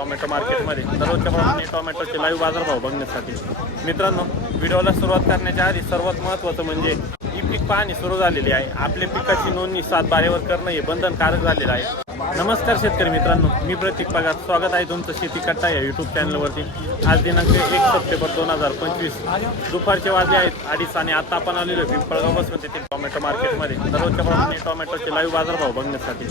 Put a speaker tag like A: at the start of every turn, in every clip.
A: Tomato मार्केटमध्ये दररोजच्या प्रमाणे टोमॅटोचे लाईव्ह बाजारभाव बघण्यासाठी. मित्रांनो व्हिडिओला सुरुवात करण्याच्या आधी सर्वात महत्त्वाचं म्हणजे ही पीक पाहणी सुरू झालेली आहे. आपल्या पिकाची नोंदणी सात बारेवर करणं हे बंधनकारक झालेलं आहे. नमस्कार शेतकरी मित्रांनो मी प्रतीक पगार. स्वागत आहे तुमचं शेती कट्टा या यूट्यूब चॅनलवरती आज दिनांक एक सप्टेंबर दोन हजार पंचवीस. दुपारचे वाजले आहेत अडीच आणि आता आपण आलेलो पिंपळगाव बसून तेथील टोमॅटो मार्केटमध्ये. दररोजच्या प्रमाणे टोमॅटोचे लाईव्ह बाजारभाव बघण्यासाठी.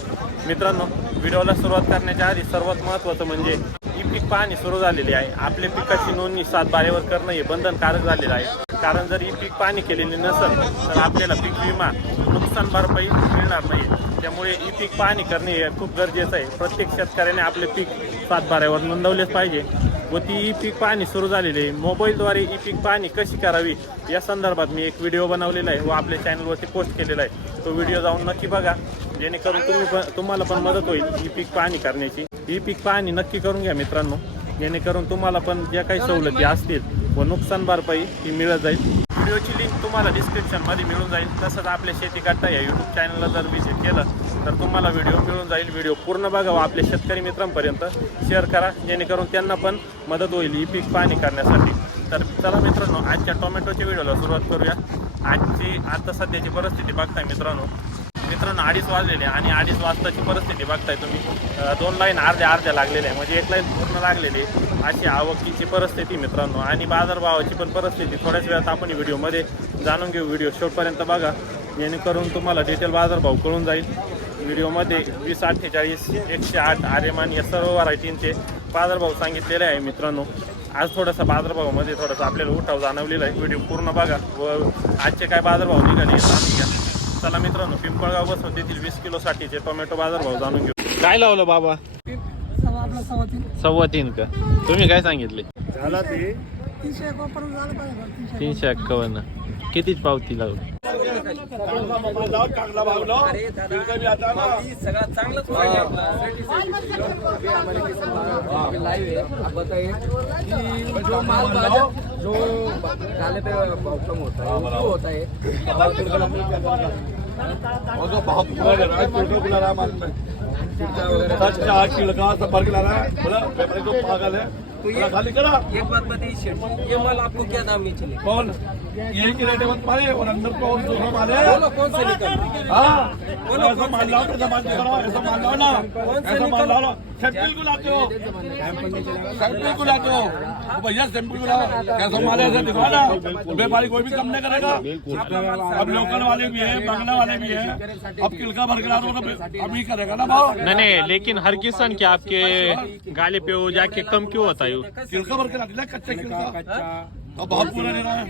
A: मित्रांनो व्हिडिओला सुरुवात करण्याच्या आधी सर्वात महत्त्वाचं म्हणजे ही पीक पाहणी सुरू झालेली आहे. आपल्या पिकाची नोंदणी सात बारेवर करणं हे बंधनकारक झालेलं आहे. कारण जर ही पीक पाहणी केलेली नसेल तर आपल्याला पीक विमा नुकसान भरपाई मिळणार नाही. त्यामुळे ही पीक पाहणी करणे हे खूप गरजेचं आहे. प्रत्येक शेतकऱ्याने आपले पीक सातबाऱ्यावर नोंदवलेच पाहिजे. व ती ई पीक पाहणी सुरू झालेली आहे. मोबाईलद्वारे ई पीक पाहणी कशी करावी या संदर्भात मी एक व्हिडिओ बनवलेला आहे व आपल्या चॅनलवरती पोस्ट केलेला आहे. तो व्हिडिओ जाऊन नक्की बघा. जेणेकरून तुम्ही तुम्हाला पण मदत होईल ही पीक पाहणी करण्याची. ही पीक पाहणी नक्की करून घ्या मित्रांनो. जेणेकरून तुम्हाला पण ज्या काही सवलती असतील व नुकसान भरपाई ही मिळत जाईल. व्हिडिओची लिंक तुम्हाला डिस्क्रिप्शनमध्ये मिळून जाईल. तसंच आपल्या शेती करता या यूट्यूब चॅनलला जर व्हिजिट केलं तर तुम्हाला व्हिडिओ मिळून जाईल. व्हिडिओ पूर्ण बघा आपल्या शेतकरी मित्रांपर्यंत शेअर करा. जेणेकरून त्यांना पण मदत होईल ही पीक पाहणी करण्यासाठी. तर चला मित्रांनो आजच्या टोमॅटोच्या व्हिडिओला सुरुवात करूया. आजची आता सध्याची परिस्थिती बघताय मित्रांनो. मित्रांनो अडीच वाजलेले आणि अडीच वाजताची परिस्थिती बघताय तुम्ही. दोन लाईन अर्ध्या अर्ध्या लागलेल्या आहे. म्हणजे एक लाईन पूर्ण लागलेली अशी आवकीची परिस्थिती मित्रांनो. आणि बाजारभावाची पण परिस्थिती थोड्याच वेळात आपण व्हिडिओमध्ये जाणून घेऊ. व्हिडिओ शेवटपर्यंत बघा. जेणेकरून तुम्हाला डिटेल बाजारभाव कळून जाईल. व्हिडिओमध्ये वीस अठ्ठेचाळीस एकशे आठ आर्यमान या सर्व व्हरायटींचे बाजारभाव सांगितलेले आहे मित्रांनो. आज थोडासा बाजारभावामध्ये थोडासा आपल्याला उठाव जाणवलेला आहे. व्हिडिओ पूर्ण बघा व आजचे काय बाजारभाव निघाले जाणून घ्या. चला मित्रांनो पिंपळगाव बसून तेथील वीस किलो साठीचे टोमॅटो बाजारभाव जाणून घेऊ. काय लावलं बाबा?
B: सव्वा तीन
A: का? तुम्ही काय सांगितले?
C: झाला ते.
B: तीनशे
A: एक्कावन्न. कितीच पावती लावली?
C: चांगला मोबाईल लाव चांगला भाव लाव तिकडे बी आता ना
D: सगळं चांगलंच पाहिजे आपलं लाईव्ह आहे आप बताइए कि जो माल ताजा जो डाले पे भाव कम होता है वो क्यों होता है।
C: और जो भाव पूरा ले रहा है फोटो बुला रहा है मान में सच्चा किलका संपर्क ला रहा है बोला पेपर जो पागल है
D: तो ये-
C: खाली करा।
D: एक बात बताइए शेठ ये माल आपको क्या दाम में चले?
C: कौन? यही की रेट मत मारे और अंदर कौन दूसरा माल है
D: बोलो कौन से निकल?
C: हाँ। ऐसा माल लाओ ऐसा माल करो ऐसा माल लाओ ना। ऐसा माल लाओ। सैंपल को लाते हो। सैंपल को लाते हो। तो भैया सैंपल को लाओ कैसा माल है ऐसा दिखा ना। व्यापारी कोई भी कम नहीं करेगा। अब लोकल वाले भी है बांग्ला वाले भी है। अब किलका ला दो तो ही करेगा ना भाव।
A: नहीं नहीं लेकिन हर किसान के आपके गाले पे वो जाके कम क्यों होता है? वो?
C: किलका भर के ला दिला कच्चा किलका दे रहा है।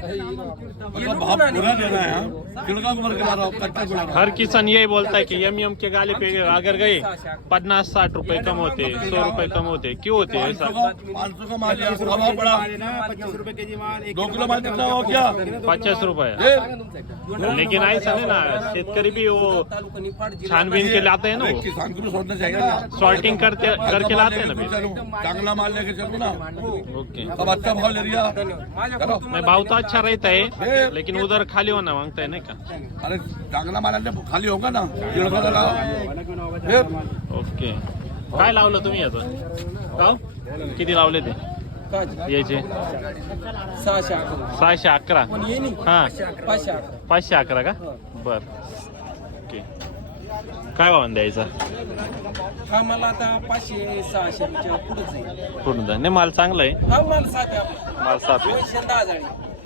C: मतलब भाव दे रहा है हाँ। किलका के रहा हूँ कच्चा को ला रहा हूँ।
A: हर किसान यही बोलता है कि एम एम के गाले पे अगर गए पन्नास साठ रुपए कम होते सौ रुपए कम होते। क्यों होते ऐसा?
C: पाँच सौ का माल भाव बढ़ा दो किलो माल कितना हो क्या?
A: पचास रुपये
C: ये
A: लेकिन ऐसा नहीं ना शेतकरी भी वो
D: तालुका निफाड
A: छानबीन के लाते हैं ना
C: किसान को भी सोचना चाहिए
A: सॉर्टिंग करते करके लाते हैं ना
C: चांगला माल लेके चलू ना।
A: ओके।
C: अब अच्छा भाव ले लिया।
A: नहीं भाव तो अच्छा रहता है लेकिन उधर खाली होना मांगता है नहीं का?
C: अरे चांगला माल खाली होगा ना?
A: ओके. काय लावलं तुम्ही याचं? का किती लावले ते?
D: काय
A: याचे
D: सहाशे अकरा.
A: सहाशे अकरा. हा
D: पाचशे अकरा.
A: पाचशे अकरा का? बर. ओके काय भावान द्यायचा?
D: हा मला आता पाचशे सहाशे पुढेच आहे.
A: पूर्ण द्या. नाही माल चांगला आहे.
D: हा माल सात आहे आपला.
A: माल सात आहे.
D: दोनशे दहा हजार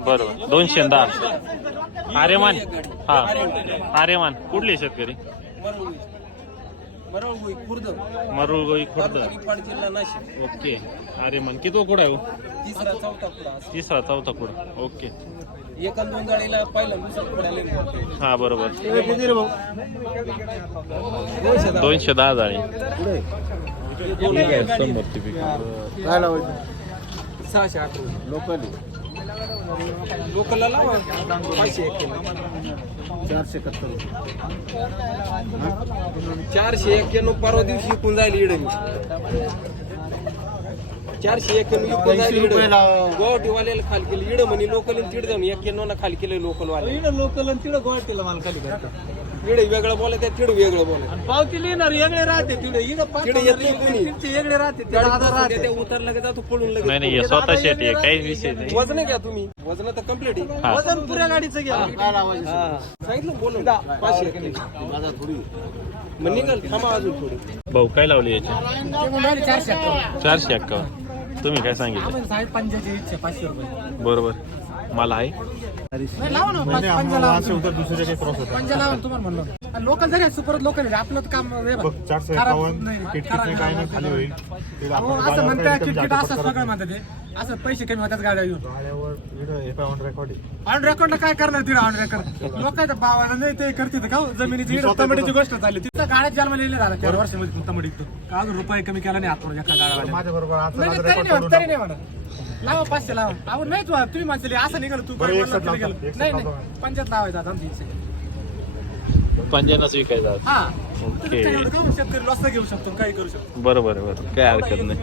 A: बरोबर. दोनशे आणि दहा. आर्यमान. हा आर्यमान. कुठले शेतकरी?
D: खुर्द.
A: मरुळ गोई खुर्द.
D: तालुका निफाड जिल्हा नाशिक.
A: ओके. आर्यमान किती कुठं आहे हो?
D: तिसरा चौथा असं.
A: तिसरा चौथा कुठं ओके.
D: एक दोन गाडीला पहिला दुसरा
A: हा बरोबर.
D: दोनशे दहा
A: दोनशे दहा जाळी.
D: सहाशे लोकल लोकलला लावा. पाचशे एक चारशे एक्क्याण्णव परवा दिवशी इकून जाईल इडे चारशे एक्क्याण्णव गुवाहाटी वाल्याला खाली केलं इडं म्हणे लोकल तिड जाऊन एक्क्याण्णव ना खाली केलं लोकल वाले
E: लोकल तिथं गुवाहाटीला मला खाली करतात
D: इडं वेगळं बोलत आहे तिड वेगळं बोलत
E: आणि पावती लिहिणार वेगळे राहते तिथे इकडं पाच
D: तिकडे येत नाही कोणी.
E: तिथे वेगळे राहते ते दादा राहते.
D: त्या उतरला का जातो पळून लगेच
A: नाही नाही हे स्वतः शेट आहे काहीच विषय नाही.
D: वजन घ्या तुम्ही. वजन तर कंप्लीट आहे.
A: हा.
E: वजन पुऱ्या गाडीचं घ्या.
D: सांगितलं बोलून. पाचशे एक्क्याण्णव. मग निघाल थांबा अजून थोडी.
A: भाऊ काय लावले याचे? चारशे एक्कावन्न तुम्ही काय सांगितलं?
E: पंजाची इच्छा पाचशे रुपये.
A: बरोबर. मला आहे.
E: लोकल जरी असतो परत लोकल आपलं काम
F: आपण
E: असं म्हणतात किटकिट असं. सगळं म्हणतात ते. असं पैसे कमी होतात गाड्या
F: एका ऑन रेकॉर्ड
E: काय करणार तिला ऑन रेकॉर्ड लोक बाबाला नाही ते करते का हो? जमिनीची तमिळीची गोष्ट चालली तिथं गाड्यात जन्म लिहिले झाला तेरा वर्षामध्ये तमिळीत का अजून रुपये कमी केला नाही आतवर एका
F: माझ्या बरोबर
E: म्हणत, तरी नाही म्हणत. लावा पाचशे लावा. अहो नाही तू तुम्ही असं निघाल तू
F: बरं, लावता,
E: नाही नाही. पंचायत लावायचा आता आमची इच्छा आहे.
A: पंजानाच विकायचा
E: हा काय शेतकरी लॉस घेऊ शकतो काही करू शकतो.
A: बरोबर आहे बरोबर काय हरकत नाही.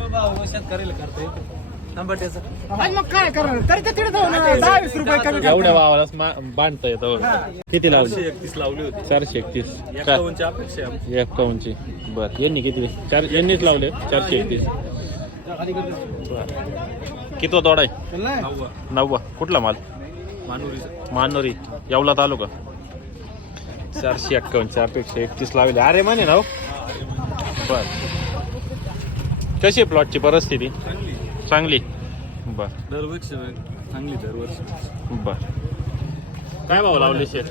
E: आणि मग काय करणार? तरी ते तिथे जाऊ ना दहा वीस रुपये कमी
A: एवढ्या मा- बांधता येतं किती लावले?
D: एकतीस लावली होती.
A: चारशे एकतीस.
D: एकावन्नची अपेक्षा आहे.
A: एक्कावन्नची बर यांनी किती? चार यांनीच लावले चारशे एकतीस. बरं. किती तोडा आहे नववा. कुठला माल? मानोरी. येवला तालुका? चारशे एक्कावन्नच्या अपेक्षा एकतीस लावले. अरे म्हणे ना. बर. कशी आहे प्लॉटची परिस्थिती? चांगली. बर.
D: दरवर्षी चांगली दरवर्षी.
A: बर. काय भाव लावले शेत?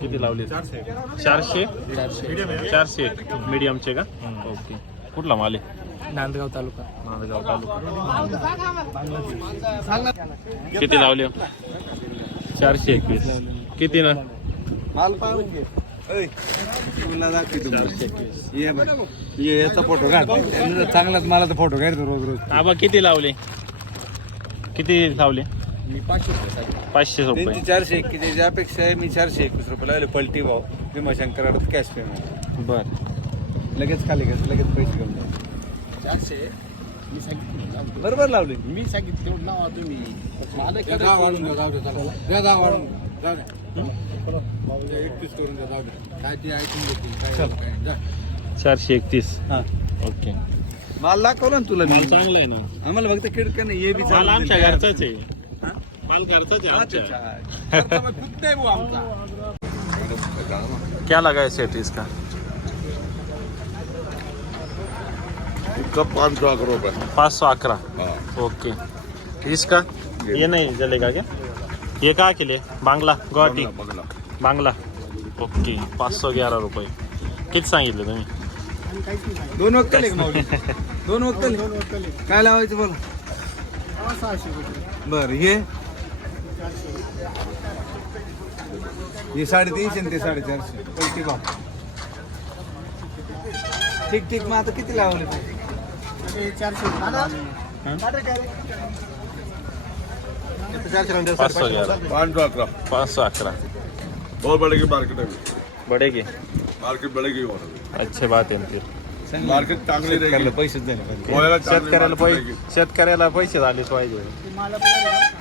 A: किती लावले?
F: चारशे.
A: चारशे?
F: मीडियम आहे
A: चारशे. मीडियमचे का? ओके. कुठला माल आहे?
E: नांदगाव तालुका.
A: नांदगाव तालुका. किती लावले हो? चारशे एकवीस. किती ना?
D: माल. ये बघ. ये याचा फोटो काढ. त्यानं चांगलाच मला तर फोटो काढतो रोज रोज.
A: आबा किती लावले? किती लावले?
D: मी पाचशे रुपये.
A: पाचशे रुपये.
D: चारशे एकशेची अपेक्षा आहे मी चारशे एकवीस रुपये लावले. पलटी भाव. भीमाशंकरात कॅश पेमेंट
A: बर.
D: लगेच खाली घेत लगेच पैसे घेऊन जा. चारशे बरोबर लावले मी सांगितलं नाव तुम्ही वाढून द्या, जाऊ दे, चला. द्या, दहा वाढून द्या, जाऊ दे. एकतीस करून द्या, जाऊ दे. काय ते ऐकून घेतील काय काय. जा.
A: चारशे एकतीस
D: हा.
A: ओके
D: माल दाखवला ना तुला मी
A: माल चांगला आहे ना
D: आम्हाला फक्त किडक नाही हे बी
A: माल
D: चांगलं
A: आमच्या. घरचाच आहे माल घरचाच आहे
D: अच्छा,
A: आमच्या क्या लगा है सेट इसका
C: कब पाँच सौ रुपये.
A: पाँच सौ अकरा.
C: हाँ.
A: ओके. इसका ये नहीं जलेगा क्या ये कहा के लिए बांगला गुवाहाटी.
C: बंगला
A: बांगला. ओके. पाच सौ ग्यारा रुपये. किती सांगितले तुम्ही?
D: दोन वक्त का माऊली. दोन वक्त काय लावायचं बोला. बर हे? हे साडेतीनशे आणि ते साडेचारशे. पैसे भाव ठीक ठीक. मग आता किती लावले? ते?
A: पाच सौ ग्यारह
C: पाँच सौ अठारह
A: पाच सौ अकरा.
C: बहुत बढ़ेगी मार्केट अभी
A: बढ़ेगी
C: मार्केट बढ़ेगी और अभी
A: अच्छी बात आहे ना
C: मार्केट चांगली
D: शेतकऱ्याला
C: रहेगी
D: पैसेच पाहिजे.
C: गोव्याला चांगली
A: शेतकऱ्याला
C: मार्केट
A: पैसे
C: रहेगी.
A: शेतकऱ्याला पैसे झालेच पाहिजे.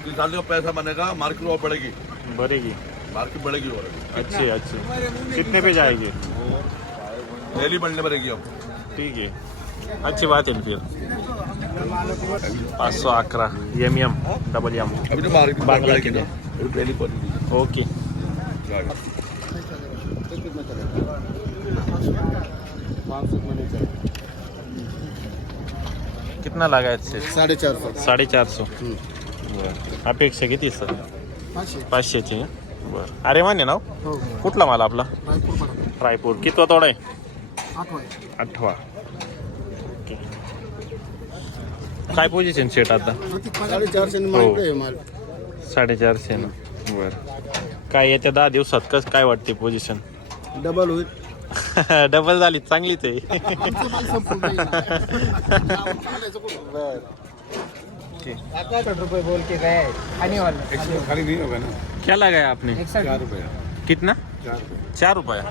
C: जिस साल का पैसा बनेगा मार्केट और बढ़ेगी
A: बरेगी
C: मार्केट बढ़ेगी और अभी
A: अच्छी अच्छी. कितने पे जाएगी?
C: डेली बढ़ने बढ़ेगी अब.
A: ठीक है. अच्छी बात है ना फिर पाच सौ अकरा एम एम डबल एम
C: अभी तो मार्केट
A: बांग्ला
C: बढ़ेगी
A: के
C: ना। अभी डेली बढ़ेगी
A: ओके। कितना लगा है इससे?
F: साडे चार सौ।
A: साडे चार सौ। बरं अपेक्षा किती सर? पाचशेची? बरं। अरे मान्य नाव कुठला माल आपला? रायपूर कितवा तोडा आहे। आठवा ओके काय पोझिशन सेट आता?
F: साडे चारशे
A: हो.
F: माल.
A: साडेचारशे ना बरं. काय येत्या दहा दिवसात कस काय वाटते पोझिशन
F: डबल होईल.
A: डबल झाली चांगलीच आहे.
E: के
A: क्या लगाया आपने
D: चार रुपये.
A: कितना
D: चार रुपये.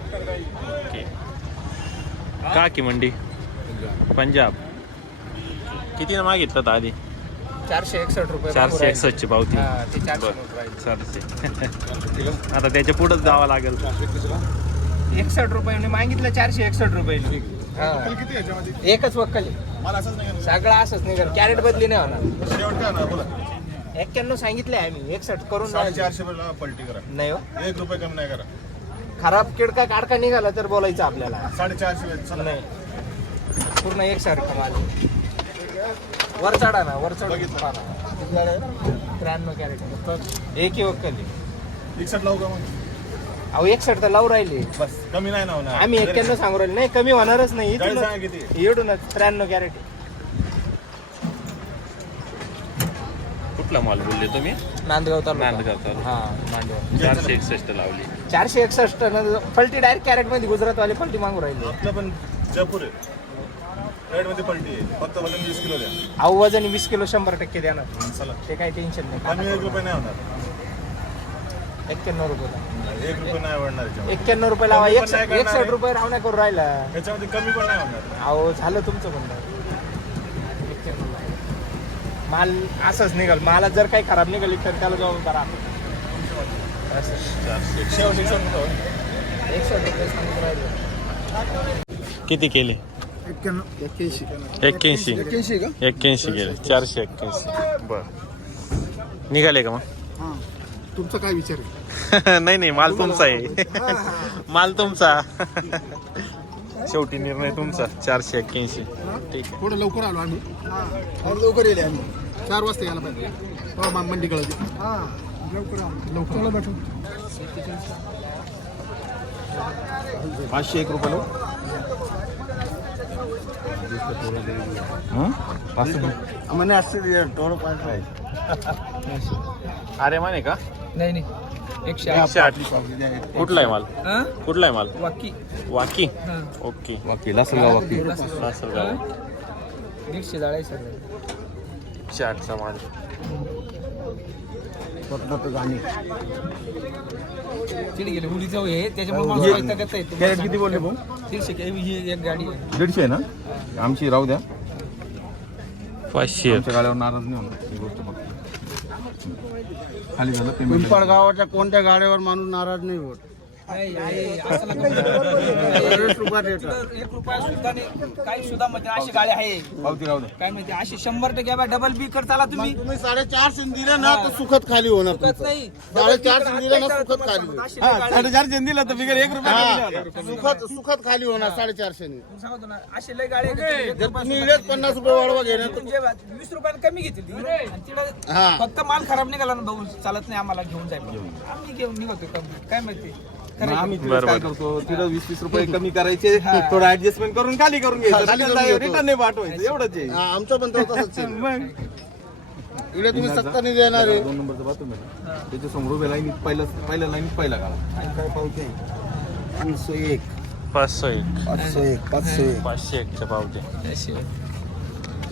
A: कहाँ की मंडी? पंजाब. किती मागितलं होतं आधी?
G: चारशे एकसष्ट रुपये
A: चारशे एकसष्टची पावती.
G: हा, ते चारशे
A: बरं.
G: नोट राहील.
A: चारशे. आता त्याच्या पुढंच जावं लागेल.
G: एकसष्ट रुपये मागितलं चारशे एकसष्ट रुपये.
F: किती याच्यामध्ये
G: एकच वक्कल आहे.
F: मला असंच नाही
G: सगळं असंच नाही कर कॅरेट बदली नाही होणार.
F: शेवट काय होणार बोला
G: एक्क्याण्णव सांगितले आम्ही. एकसष्ट करून
F: साडेचारशे रुपयाला पलटी करा.
G: नाही हो.
F: एक रुपये कमी नाही करा.
G: खराब किडका काडका निघाला तर बोलायचं आपल्याला.
F: साडेचारशे. चला
G: नाही. पूर्ण एकसारखं माल वर चढा ना वर चढ त्र्याण्णव कॅरेट एक वक्कल आहे.
F: लावू का मग?
G: अहो एकसष्ट तर लावून राहिले.
F: बस कमी नाही ना होणार
G: आम्ही एक्क्याण्णव सांगू राहिले. नाही कमी होणारच नाही.
F: गाडी सांगा किती?
G: इकडूनच त्र्याण्णव कॅरेट
A: कुठला माल बोलले तुम्ही?
G: नांदगाव तालुका.
A: नांदगाव तालुका.
G: हा नांदगाव.
A: चारशे एकसष्ट लावली.
G: चारशे एकसष्ट न पलटी डायरेक्ट कॅरेटमध्ये गुजरात वाले पलटी मागू राहिले.
F: आपलं पण जयपूर आहे. रेडमध्ये पलटी आहे. फक्त वजन वीस किलो द्या.
G: अहो वजन वीस किलो शंभर टक्के देणार.
F: चला.
G: ते काही टेन्शन
F: कमी
G: नाही
F: एक रुपये नाही होणार.
G: एक्क्याण्णव रुपये
F: एक रुपये नाही वाढणार याच्यामध्ये.
G: एक्क्याण्णव रुपये लावा.
F: कमी पण नाही करणार आहे.
G: रुपये रावण्या करून राहिला.
F: याच्यामध्ये कमी पण नाही होणार.
G: अहो झालं तुमचं म्हणणं. माल असंच निघाल. माला जर काही खराब निघाली तर त्याला जबाबदार आपण. असं.
F: एकसठ
G: एकसष्ट रुपये सांगून राहिलो.
A: किती केले?
F: एक्क्याण्णव एक्क्याऐंशी.
A: एक्क्याऐंशी गेले. चारशे एक्क्याऐंशी. बर. निघाले का मग?
F: हां. तुमचा काय विचार आहे?
A: नाही नाही माल तुमचा आहे. माल तुमचा शेवटी निर्णय तुमचा. चारशे एक्क्याऐंशी. ठीक आहे.
F: थोडं लवकर आलो आम्ही. लवकर येले आम्ही. चार वाजता यायला पाहिजे. मंडी कळायची लवकर
D: पाचशे एक रुपये
F: थोड़ा पाँच
A: अरे माने का
G: नाही नाही एकशे
A: एकशे आठ कुठला आहे माल कुठला आहे माल
G: वाकी
A: वाकी ओके
D: वाकी लासलगाव वाकी
A: सासरगाव
G: दीडशे जाळे सर
A: एकशे आठचा माल
G: चिड गेले उडी जाऊ हे त्याच्यामुळे मला वैतागत आहे.
D: कॅरेट किती बोलले भाऊ?
G: दीडशे के- ही एक गाडी आहे.
D: दीडशे आहे ना? आमची राहू द्या.
A: पाचशे.
D: गाड्यावर नाराज नाही होणार. ही गोष्ट फक्त खाली झालं पेमेंट
F: पिंपळ गावाच्या कोणत्या गाड्यावर माणूस नाराज नाही होत?
G: एक रुपया सुद्धा नाही काही सुद्धा मध्ये अशी गाडी आहे.
D: पावती राहू द्या
G: काय माहिती अशी शंभर टक्के बा डबल बी कर चाला तुम्ही.
F: तुम्ही साडेचारशे दिले ना तर सुखद खाली होणार
G: सुखत
F: तुमचं.
G: नाही.
F: दिले ना सुखद खाली होईल.
G: अशी गाडी-
D: दिलं तर बिगर एक
F: हा, सुखद सुखद खाली होणार साडेचारशे
G: सांगतो ना अशी लय गाडी आहे का
F: जर तुम्ही इकडेच पन्नास रुपये वाढवा घेणार तर-
G: म्हणजे वीस रुपयाला कमी घेतील ती. आणि तिकडे
F: हा.
G: फक्त माल खराब निघाला ना भाऊ चालत नाही आम्हाला घेऊन जायला. आम्ही घेऊन निघतो कमी. काय माहिती?
D: आम्ही तिकडे काय करतो? तिथं वीस वीस रुपये कमी करायचे. थोडं ऍडजस्टमेंट करून खाली करून
F: खाली करून
D: घ्यायचं
F: घेतो.
D: रिटर्न नाही पाठवायचं. एवढंच आहे.
F: हा, आमचं पण तर तसंच आहे. इकडे तुम्ही सत्ता आहे.
D: दोन नंबरचं बाथरूम आहे ना? त्याच्यासमोर उभ्या लाईनीत पहिलं पहिल्या लाईनीत पहिला काढा.
F: आणि काय पावते पाचशे एक.
A: पाचशे एक.
F: पाचशे एक पाचशे एक.
A: पाचशे एकच्या पावते.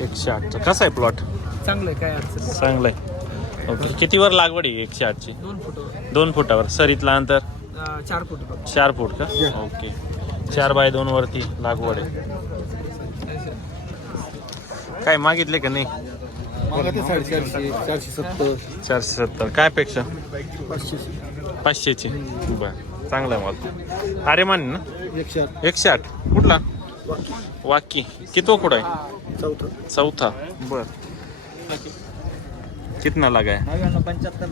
A: एकशे आठचा कसा आहे प्लॉट
G: चांगलं आहे काय अडचण नाही.
A: चांगला आहे ओके कितीवर लागवड आहे एकशे आठची?
G: दोन फुट
A: दोन फुटावर. सरीतला अंतर?
G: चार फुट बघ.
A: चार फूट का? ओके चार बाय दोन वरती लागवड आहे. काय मागितले का नाही?
F: चारशे सत्तर.
A: चारशे सत्तर. काय अपेक्षा?
F: पाचशे.
A: पाचशेची. बर. चांगला आहे माल. अरे मान ना?
F: एकशे आठ.
A: एकशे आठ. कुठला? वाकी. कितो कुठं आहे?
F: चौथा.
A: चौथा. बर. कितना लगा है?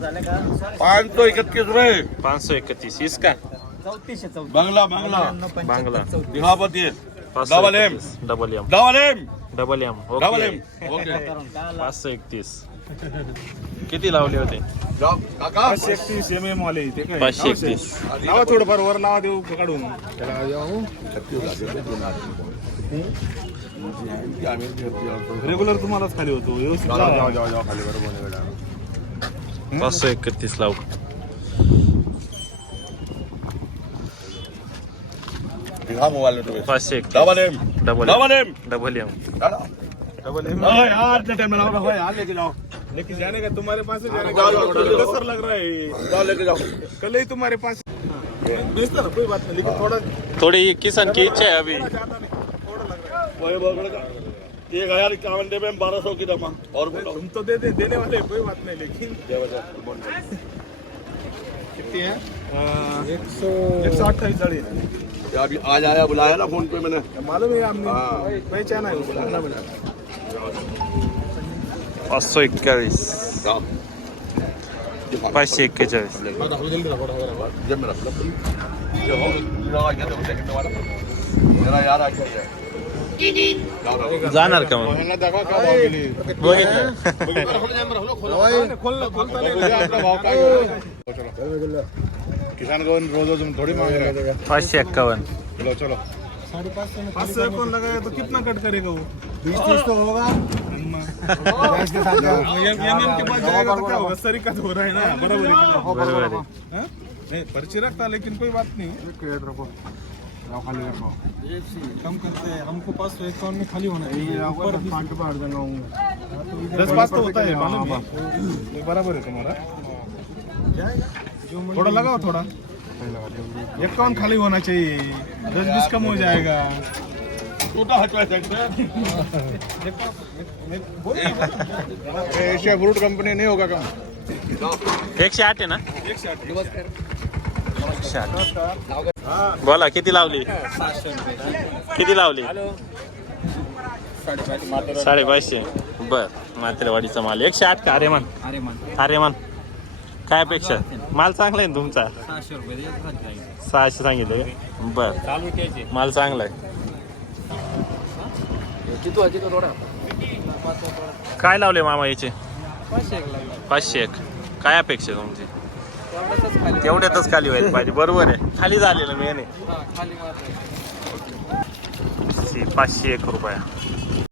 G: झाले का?
C: पाँच सौ इकतीस रुपये
A: पाँच सौ इकतीस इसका
G: चौतीस.
C: बांग्ला बांग्ला.
A: बांगला.
C: डबल एम
A: एकतीस. Double
C: M double
A: M double
C: M
A: double
C: M okay
A: पाच सौ एकतीस. किती लावले होते?
C: काका.
F: एकतीस एम एम वाले ते काय?
A: पाचशे एकतीस.
F: लावा थोडंफार वर लावा देऊ काढून रेग्युलर तुम्हालाच खाली होतो व्यवस्थित
C: जाओ,
F: लावा.
C: जाओ, जाओ, जाओ, खाली बरोबर
A: पाच सौ एकतीस लाव.
C: दिखा मोबाइल में तुम्हें।
A: पाचशे एकतीस.
C: Double M
A: double
C: double M
A: double M
C: double M यार इतने टाइम में लाओ भाई यार लेके जाओ।
F: लेकिन जाने का तुम्हारे पास ही जाने
C: जाओ,
F: का
C: जाओ,
F: थोड़ा
C: जाओ।
F: कसर लग रहा है।
C: जाओ लेके जाओ।
F: कल ही तुम्हारे पास बेचता ना कोई बात नहीं लेकिन थोड़ा
A: थोड़ी किसान की इच्छा है अभी।
F: ज्यादा नहीं। थोड़ा लग रहा है
C: वही एक हज़ार इक्यावन डे में बारह सौ की दमा। और बोलो।
F: तुम तो दे दे देने वाले कोई बात नहीं लेकिन कितनी है? एक सौ एक सौ अट्ठाईस साड़ी
C: अभी आज आया बुलाया ना फ़ोन पे मैंने।
F: मालूम है आपने?
C: हाँ।
F: पहचाना है
C: काम
A: पाचशे एक्केचाळीस
C: जब मेरा जो हो। तो सेकंड वाला। मेरा यार आ गया।
A: जाणार का मग
F: किसान को रोज थोड़ी मांग रहे हैं
A: पाचशे एक्कावन्न.
F: चलो चलो. पाँच सौ कौन लगाया तो कितना कट करेगा वो?
G: बीस तीस तो होगा.
F: एमएम के पास जाएगा तो क्या होगा? सरी का तो हो रहा है ना? बराबर है?
A: बरोबर
F: हाँ? पर्ची रखता लेकिन कोई बात नहीं।
G: कम करते हैं। हमको पास सौ इक्यावन में खाली होना चाहिए। ऊपर
F: दस पास तो होता है मालूम है। बराबर है तुम्हारा। थोड़ा लगाओ थोड़ा। इक्यावन खाली होना चाहिए? दस बीस कम हो जाएगा।
C: टूटा हटवा सकते
F: एशिया फ्रूट कंपनी नहीं होगा कम।
A: एकशे आठ आहे ना? एकशे आठ। बोला किती लावली? किती लावली? साडेपाचशे. बर मात्रेवाडीचा माल. एकशे आठ का? अरेमान. अरेमान. काय अपेक्षा? माल चांगला आहे तुमचा? सहाशे सांगितलं का? बर. माल चांगला आहे. काय लावले मामा याचे? पाचशे एक काय अपेक्षा तुमची? तेवढ्यातच खाली व्हायला पाहिजे. बरोबर आहे. खाली झालेलं मेन आहे. पाचशे एक रुपया.